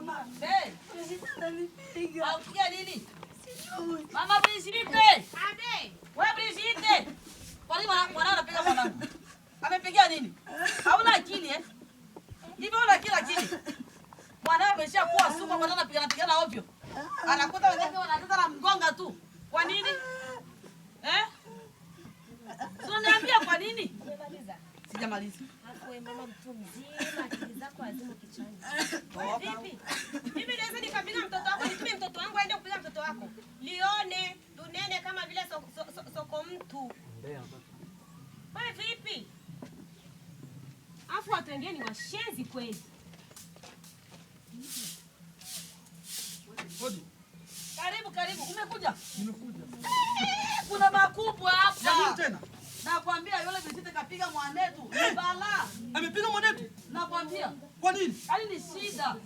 mama. Hey. Ananipiga. Aukia nini? Sijui. Mama Brigitte. Ade. Wewe Brigitte. Kwa nini mwanao anapiga mwanangu? Amepiga nini? Hauna akili eh? Hivi una kila akili. Mwanao ameshakuwa sumu, mwanao anapigana ovyo. Anakuta wenzake wanataka na mgonga tu. Kwa nini? Eh? Sio niambia kwa nini? Umemaliza? Sijamaliza. Hapo mama mtu mzima, akili zako hazimo kichwani. Vipi? Mimi naweza nikapiga mtoto wako, nitume mtoto wangu aende kupiga mtoto wako. Lione, tunene kama vile soko mtu. Wewe vipi? Afu watu wengine ni washenzi kweli. Hodi. Karibu. Umekuja? Nimekuja. Kuna makubwa hapa. Jamani tena. Nakwambia yule Brigitte kapiga mwanetu. Ni balaa. Amepiga mwanetu? Nakwambia. Kwa nini? Hali ni shida.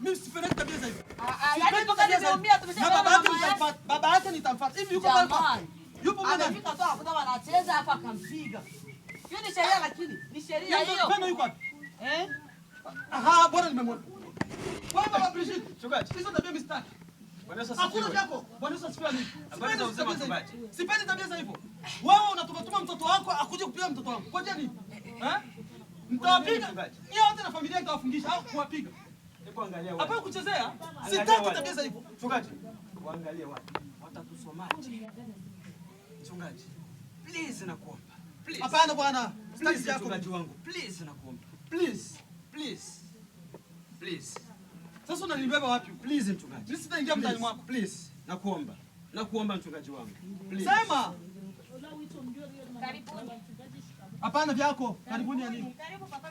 Mimi sipendi tabia za hivyo. Yaani toka nimeumia tumeshaona baba yake nitamfuata. Hivi yuko hapa? Yupo mbele. Amefika tu akuta wanacheza hapa akampiga. Hiyo ni sheria lakini ni sheria hiyo. Pendo yuko wapi? Bwana nimemwona. Wewe baba Brigitte, chungaji. Hizo tabia mistaki. Bwana Yesu asifiwe. Hakuna vyako. Bwana Yesu asifiwe nini? Sipendi tabia za hivyo. Wewe unatuma mtoto wako akuje kupiga mtoto wangu. Kwa nini? Mtawapiga. Nyie wote na familia mtawafungisha au kuwapiga. Hebu angalia wapi. Hapa kuchezea. Sitaki tabia za hivyo. Chungaji, waangalie wapi. Watakusomaje? Chungaji, please nakuomba. Please. Hapana bwana. Sitaki yako chungaji wangu. Please nakuomba. Please. Sasa unanibeba wapi? Please mchungaji. Mimi sitaingia mtani mwako. Please. Nakuomba mchungaji wangu. Please. Sema. Karibuni. Hapana vyako. Karibuni ya nini? Karibu papa.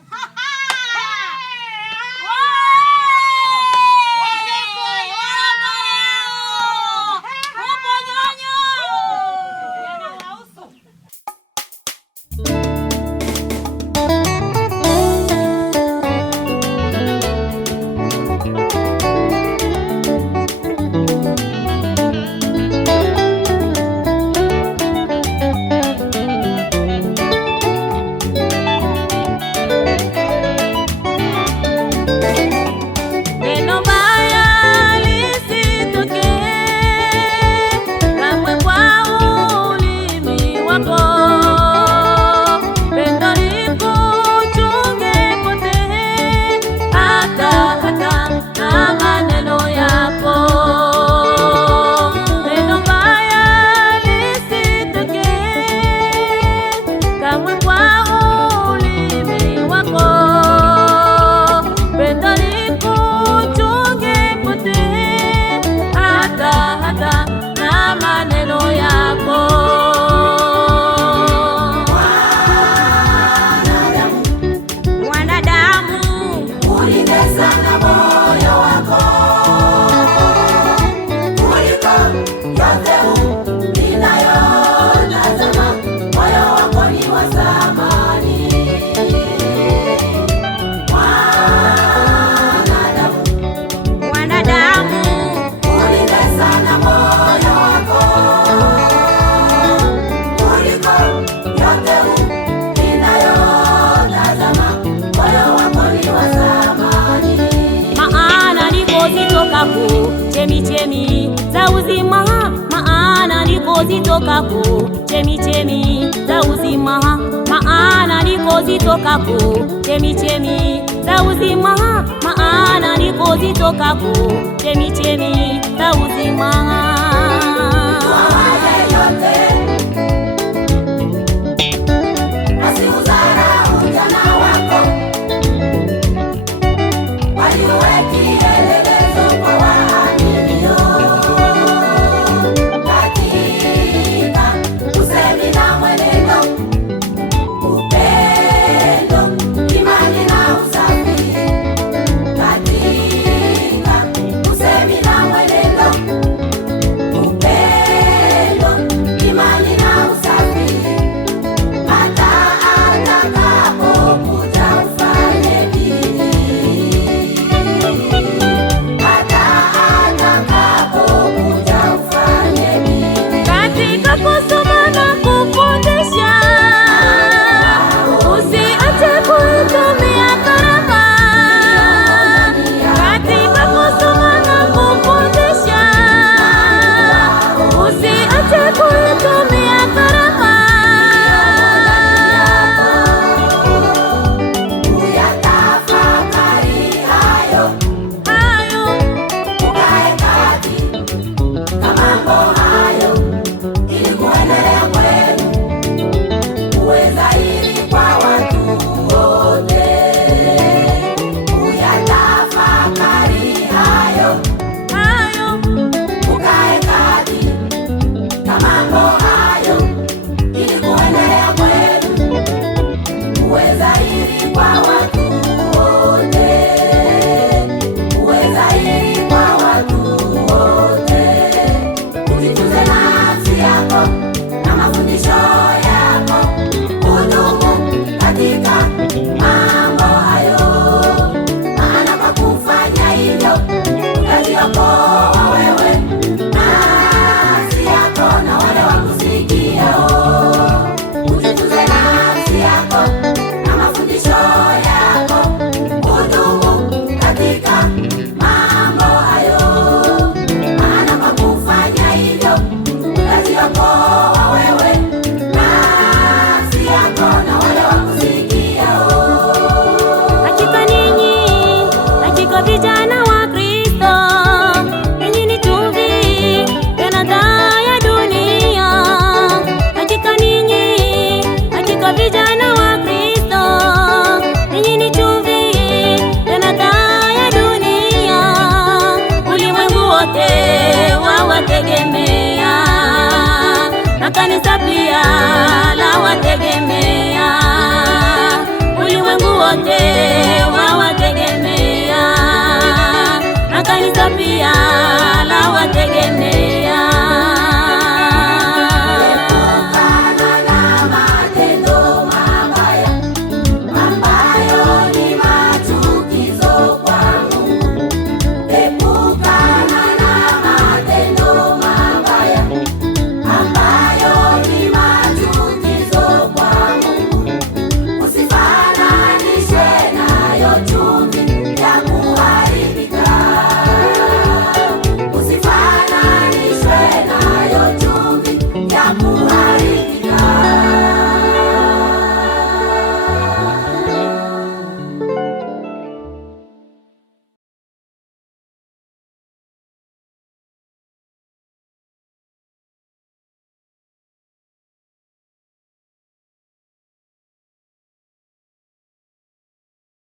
Chemichemi za uzima, maana ndiko zitokapo. Chemichemi za uzima, maana ndiko zitokapo. Chemichemi za uzima, maana ndiko zitokapo. Chemichemi za uzima. Wapendwa vijana wa Kristo, ninyi ni chumvi tena taa ya dunia. Ulimwengu wote wawategemea, na kanisa pia la wategemea. Ulimwengu wote wawategemea, na kanisa pia